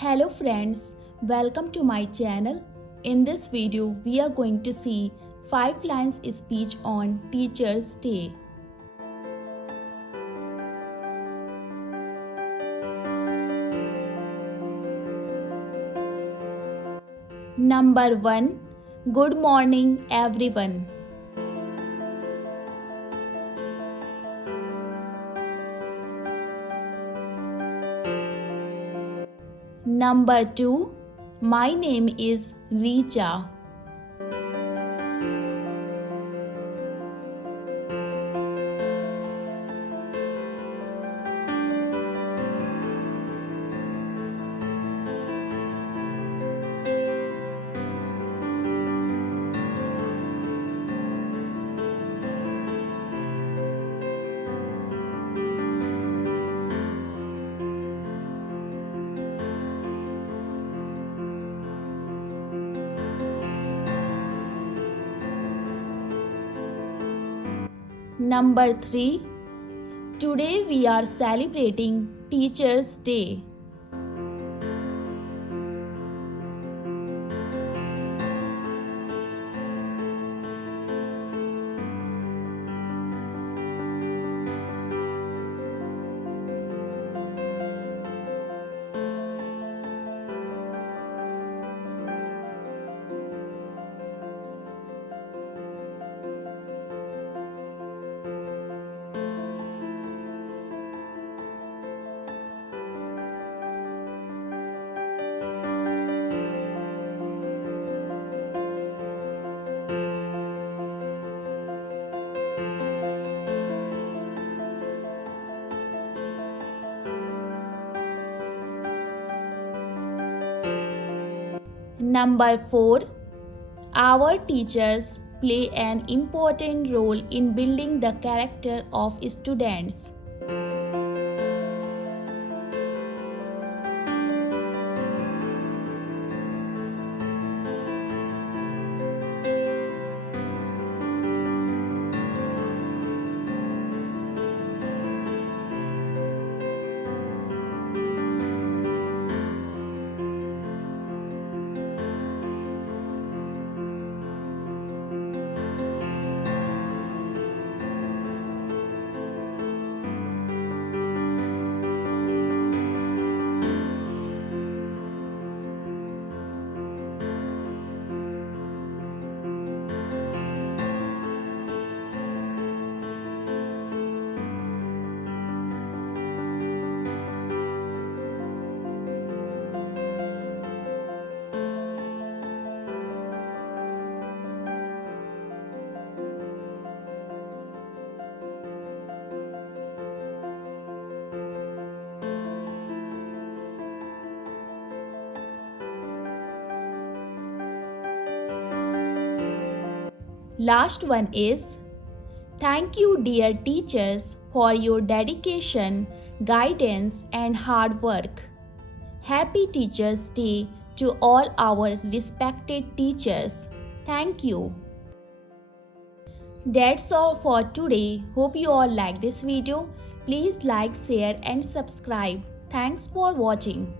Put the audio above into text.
Hello friends, welcome to my channel. In this video, we are going to see 5 lines speech on Teacher's Day. Number 1. Good morning everyone. Number 2. My name is Richa. Number 3. Today we are celebrating Teacher's Day. Number 4. Our teachers play an important role in building the character of students. Last one is, thank you dear teachers for your dedication, guidance and hard work. Happy Teachers Day to all our respected teachers. Thank you. That's all for today. Hope you all like this video. Please like, share and subscribe. Thanks for watching.